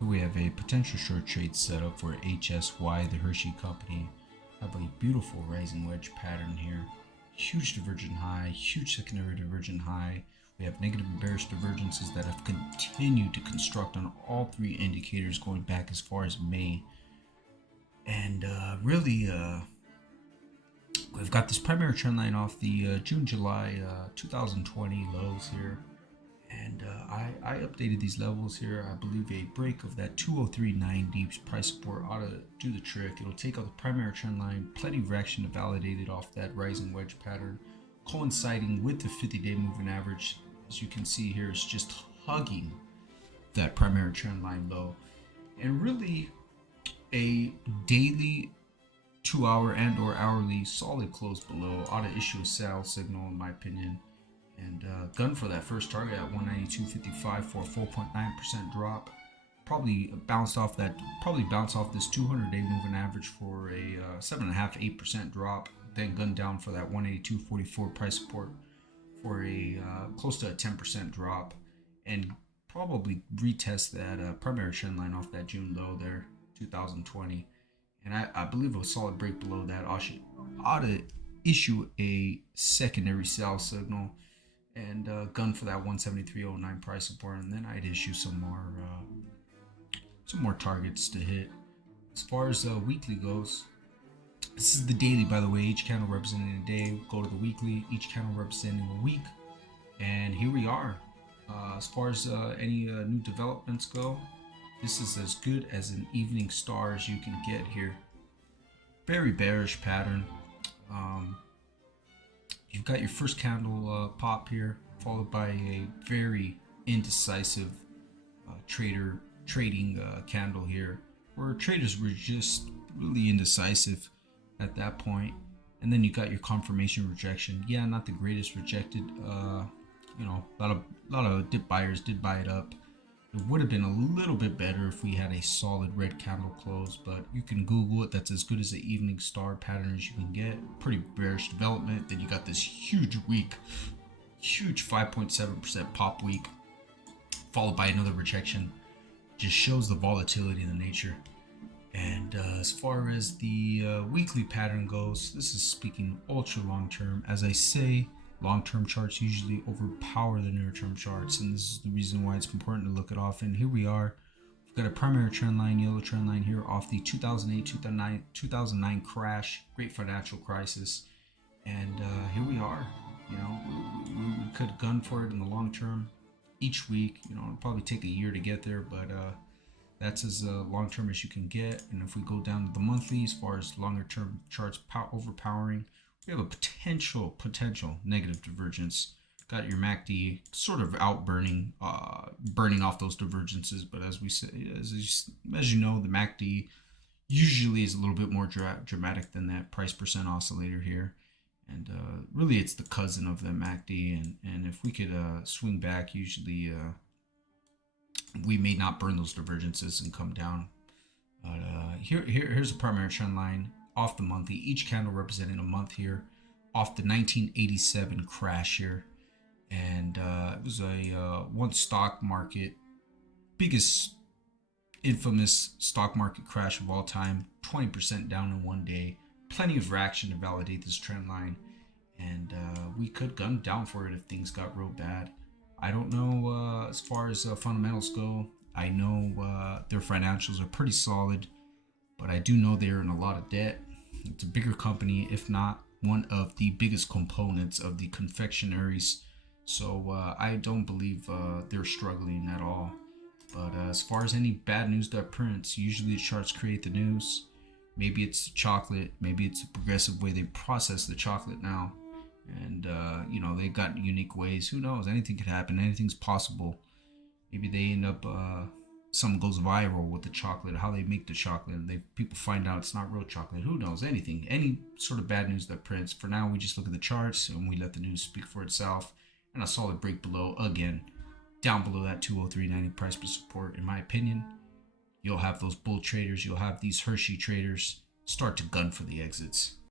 We have a potential short trade set up for HSY, the Hershey company. Have a beautiful rising wedge pattern here. Huge divergent high, huge secondary divergent high. We have negative and bearish divergences that have continued to construct on all three indicators going back as far as May. And we've got this primary trend line off the June-July 2020 lows here. And I updated these levels here. I believe a break of that 203.90 price support ought to do the trick. It'll take out the primary trend line, plenty of reaction to validate it off that rising wedge pattern, coinciding with the 50-day moving average. As you can see here, it's just hugging that primary trend line low. And really a daily 2-hour and or hourly solid close below ought to issue a sell signal in my opinion, and gun for that first target at 192.55 for a 4.9% drop. Probably bounce off this 200-day moving average for a 7.5-8% drop, then gun down for that 182.44 price support for a close to a 10% drop, and probably retest that primary trend line off that June low there, 2020. And I believe a solid break below that ought to issue a secondary sell signal and gun for that 173.09 price support, and then I'd issue some more targets to hit. As far as weekly goes, this is the daily, by the way. Each candle representing a day. Go to the weekly. Each candle representing a week, and here we are. As far as any new developments go, this is as good as an evening star as you can get here. Very bearish pattern. You've got your first candle pop here, followed by a very indecisive trading candle here, where traders were just really indecisive at that point. And then you got your confirmation rejection. Yeah, not the greatest rejected. A lot of dip buyers did buy it up. It would have been a little bit better if we had a solid red candle close, but you can Google it. That's as good as the evening star pattern as you can get. Pretty bearish development. Then you got this huge week, huge 5.7% pop week, followed by another rejection. Just shows the volatility in the nature. And as far as the weekly pattern goes, this is speaking ultra long term. As I say, long-term charts usually overpower the near-term charts, and this is the reason why it's important to look it off. And here we are. We've got a primary trend line, yellow trend line here off the 2008-2009 crash, great financial crisis. And here we are. We could gun for it in the long term each week. It'll probably take a year to get there, but that's as long term as you can get. And if we go down to the monthly, as far as longer term charts overpowering, we have a potential negative divergence. Got your MACD sort of burning off those divergences, but as we say, as you know, the MACD usually is a little bit more dramatic than that price percent oscillator here, and really it's the cousin of the MACD. And if we could swing back, usually we may not burn those divergences and come down. But here's a primary trend line off the monthly, each candle representing a month here, off the 1987 crash here. And it was a one stock market, biggest infamous stock market crash of all time, 20% down in one day. Plenty of reaction to validate this trend line, and we could gun down for it if things got real bad. I don't know as far as fundamentals go. I know their financials are pretty solid, but I do know they're in a lot of debt. It's a bigger company, if not one of the biggest components of the confectionaries. So I don't believe they're struggling at all. But as far as any bad news that prints, usually the charts create the news. Maybe it's the chocolate. Maybe it's a progressive way they process the chocolate now. And, they got unique ways. Who knows? Anything could happen. Anything's possible. Maybe they end up... something goes viral with the chocolate, how they make the chocolate, and people find out it's not real chocolate. Who knows? Anything, any sort of bad news that prints. For now, we just look at the charts and we let the news speak for itself. And a solid break below, again, down below that 203.90 price per support. In my opinion, you'll have those bull traders, you'll have these Hershey traders start to gun for the exits.